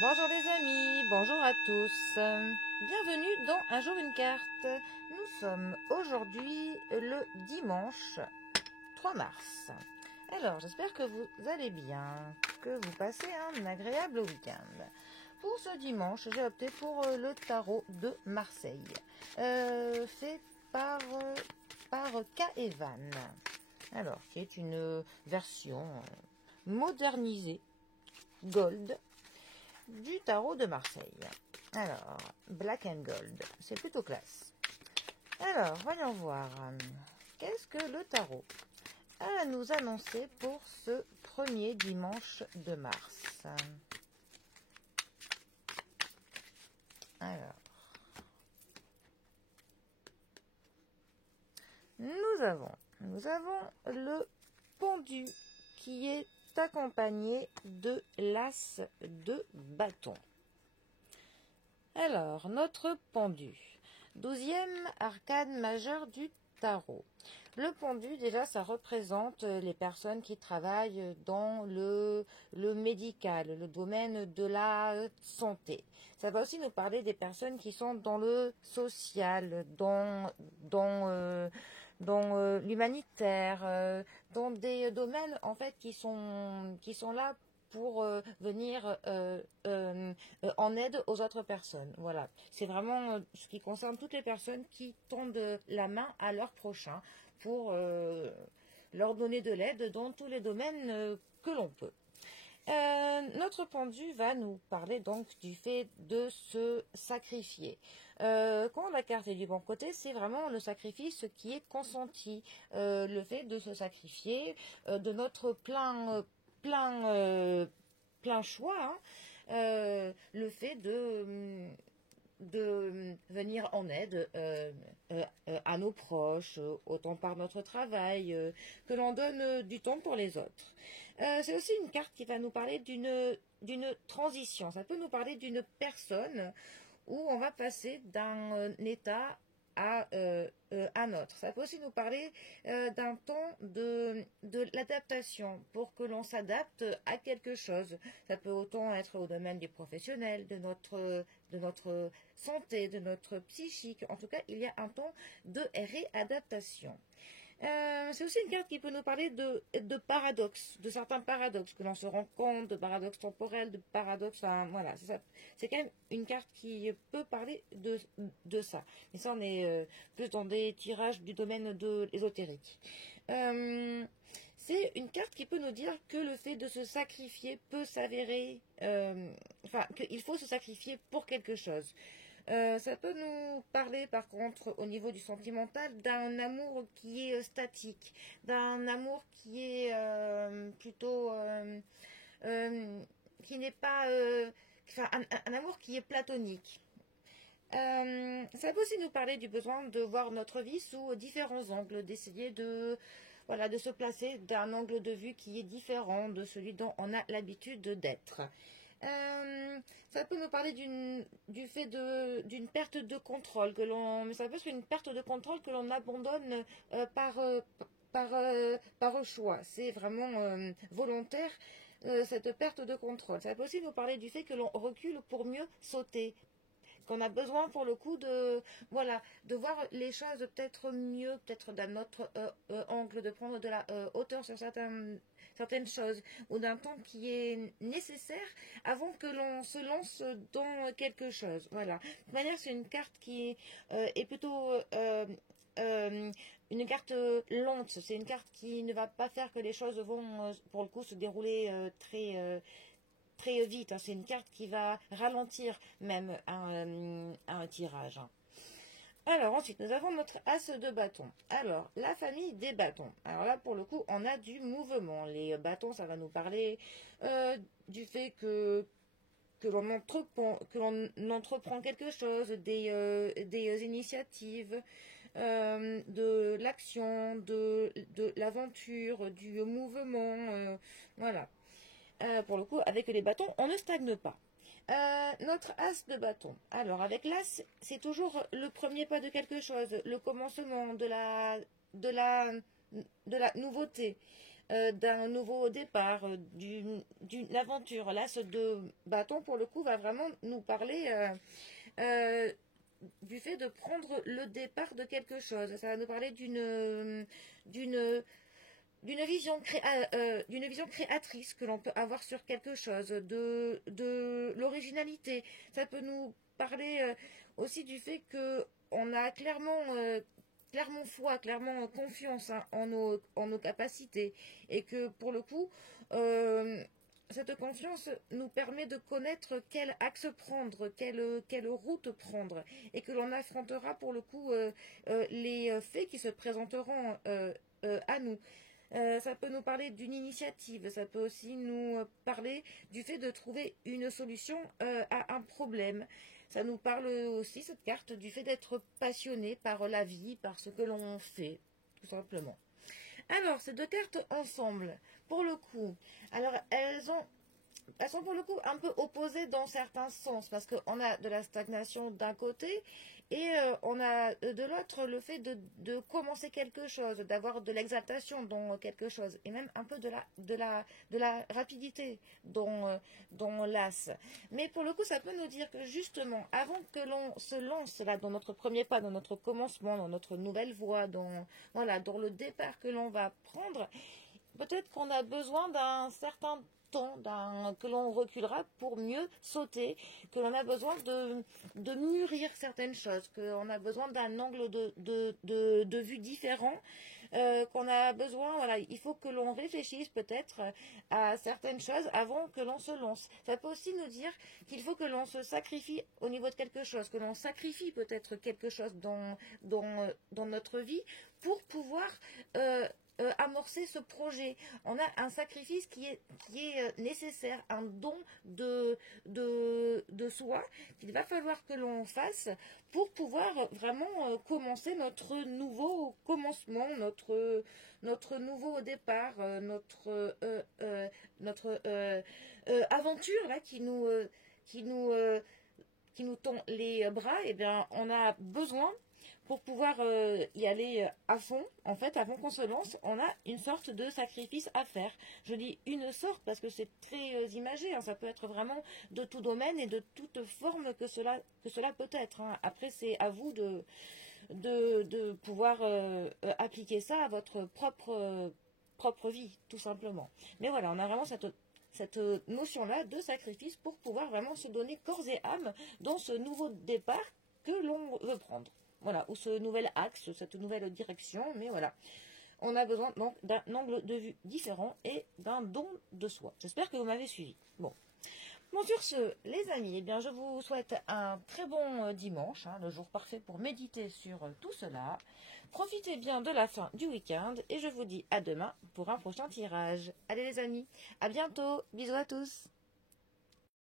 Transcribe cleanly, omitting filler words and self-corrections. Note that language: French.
Bonjour les amis, bonjour à tous. Bienvenue dans Un jour une carte. Nous sommes aujourd'hui le dimanche 3 mars. Alors, j'espère que vous allez bien, que vous passez un agréable week-end. Pour ce dimanche, j'ai opté pour le tarot de Marseille, fait par K. Evan. Alors, qui est une version modernisée, gold, du tarot de Marseille. Alors, Black and Gold, c'est plutôt classe. Alors, voyons voir. Qu'est-ce que le tarot a à nous annoncer pour ce premier dimanche de mars? Alors, nous avons le pendu qui est accompagné de l'as de bâton. Alors, notre pendu, 12e arcane majeure du tarot. Le pendu, déjà, ça représente les personnes qui travaillent dans le médical, le domaine de la santé. Ça va aussi nous parler des personnes qui sont dans le social, dans l'humanitaire, dans des domaines en fait qui sont là pour venir en aide aux autres personnes. Voilà, c'est vraiment ce qui concerne toutes les personnes qui tendent la main à leur prochain pour leur donner de l'aide dans tous les domaines que l'on peut. Notre pendu va nous parler donc du fait de se sacrifier. Quand la carte est du bon côté, c'est vraiment le sacrifice qui est consenti, le fait de se sacrifier de notre plein choix, hein, le fait de venir en aide à nos proches, autant par notre travail, que l'on donne du temps pour les autres. C'est aussi une carte qui va nous parler d'une transition. Ça peut nous parler d'une personne où on va passer d'un état à un autre. Ça peut aussi nous parler d'un temps de l'adaptation pour que l'on s'adapte à quelque chose. Ça peut autant être au domaine du professionnel, de notre santé, de notre psychique. En tout cas, il y a un temps de réadaptation. C'est aussi une carte qui peut nous parler de paradoxes, de certains paradoxes que l'on se rend compte, de paradoxes temporels, de paradoxes, enfin, voilà, c'est ça. C'est quand même une carte qui peut parler de ça. Mais ça, on est plus dans des tirages du domaine de l'ésotérique. C'est une carte qui peut nous dire que le fait de se sacrifier peut s'avérer, qu'il faut se sacrifier pour quelque chose. Ça peut nous parler par contre au niveau du sentimental d'un amour qui est statique, d'un amour qui est plutôt qui n'est pas un amour qui est platonique. Ça peut aussi nous parler du besoin de voir notre vie sous différents angles, d'essayer de se placer d'un angle de vue qui est différent de celui dont on a l'habitude d'être. Ça peut nous parler du fait d'une perte de contrôle mais ça peut être une perte de contrôle que l'on abandonne par choix. C'est vraiment volontaire, cette perte de contrôle. Ça peut aussi nous parler du fait que l'on recule pour mieux sauter, qu'on a besoin pour le coup de voir les choses peut-être mieux, peut-être d'un autre angle, de prendre de la hauteur sur certaines choses, ou d'un temps qui est nécessaire avant que l'on se lance dans quelque chose. Voilà. De toute manière, c'est une carte qui est plutôt une carte lente. C'est une carte qui ne va pas faire que les choses vont pour le coup se dérouler très vite. C'est une carte qui va ralentir même un tirage. Alors ensuite, nous avons notre as de bâton. Alors, la famille des bâtons. Alors là, pour le coup, on a du mouvement. Les bâtons, ça va nous parler du fait que l'on entreprend quelque chose, des initiatives, de l'action, de l'aventure, du mouvement, voilà. Pour le coup, avec les bâtons, on ne stagne pas. Notre as de bâton. Alors, avec l'as, c'est toujours le premier pas de quelque chose, le commencement de la nouveauté. d'un nouveau départ, d'une aventure. Là, ce deux bâtons, pour le coup, va vraiment nous parler euh, du fait de prendre le départ de quelque chose. Ça va nous parler d'une d'une vision créatrice que l'on peut avoir sur quelque chose, de l'originalité. Ça peut nous parler aussi du fait que on a clairement foi, clairement confiance, hein, en nos capacités, et que pour le coup, euh, cette confiance nous permet de connaître quel axe prendre, quelle route prendre, et que l'on affrontera pour le coup les faits qui se présenteront à nous. Ça peut nous parler d'une initiative, ça peut aussi nous parler du fait de trouver une solution à un problème. Ça nous parle aussi, cette carte, du fait d'être passionné par la vie, par ce que l'on fait, tout simplement. Alors, ces deux cartes ensemble, pour le coup, alors elles sont pour le coup un peu opposées dans certains sens, parce qu'on a de la stagnation d'un côté et on a de l'autre le fait de commencer quelque chose, d'avoir de l'exaltation dans quelque chose, et même un peu de la rapidité dans l'as. Mais pour le coup, ça peut nous dire que justement, avant que l'on se lance là dans notre premier pas, dans notre commencement, dans notre nouvelle voie, dans le départ que l'on va prendre, peut-être qu'on a besoin d'un certain temps, que l'on reculera pour mieux sauter, que l'on a besoin de mûrir certaines choses, qu'on a besoin d'un angle de vue différent, qu'on a besoin, voilà, il faut que l'on réfléchisse peut-être à certaines choses avant que l'on se lance. Ça peut aussi nous dire qu'il faut que l'on se sacrifie au niveau de quelque chose, que l'on sacrifie peut-être quelque chose dans notre vie pour pouvoir amorcer ce projet. On a un sacrifice qui est nécessaire, un don de soi qu'il va falloir que l'on fasse pour pouvoir vraiment commencer notre nouveau commencement, notre nouveau départ, notre aventure là qui nous, qui nous tend les bras. Et bien, on a besoin pour pouvoir y aller à fond, en fait, avant qu'on se lance, on a une sorte de sacrifice à faire. Je dis une sorte parce que c'est très imagé, hein, ça peut être vraiment de tout domaine et de toute forme que cela peut être, hein. Après, c'est à vous de pouvoir appliquer ça à votre propre vie, tout simplement. Mais voilà, on a vraiment cette notion-là de sacrifice pour pouvoir vraiment se donner corps et âme dans ce nouveau départ que l'on veut prendre. Voilà, ou ce nouvel axe, cette nouvelle direction, mais voilà. On a besoin donc d'un angle de vue différent et d'un don de soi. J'espère que vous m'avez suivi. Bon, sur ce, les amis, eh bien, je vous souhaite un très bon dimanche, hein, le jour parfait pour méditer sur tout cela. Profitez bien de la fin du week-end et je vous dis à demain pour un prochain tirage. Allez les amis, à bientôt, bisous à tous.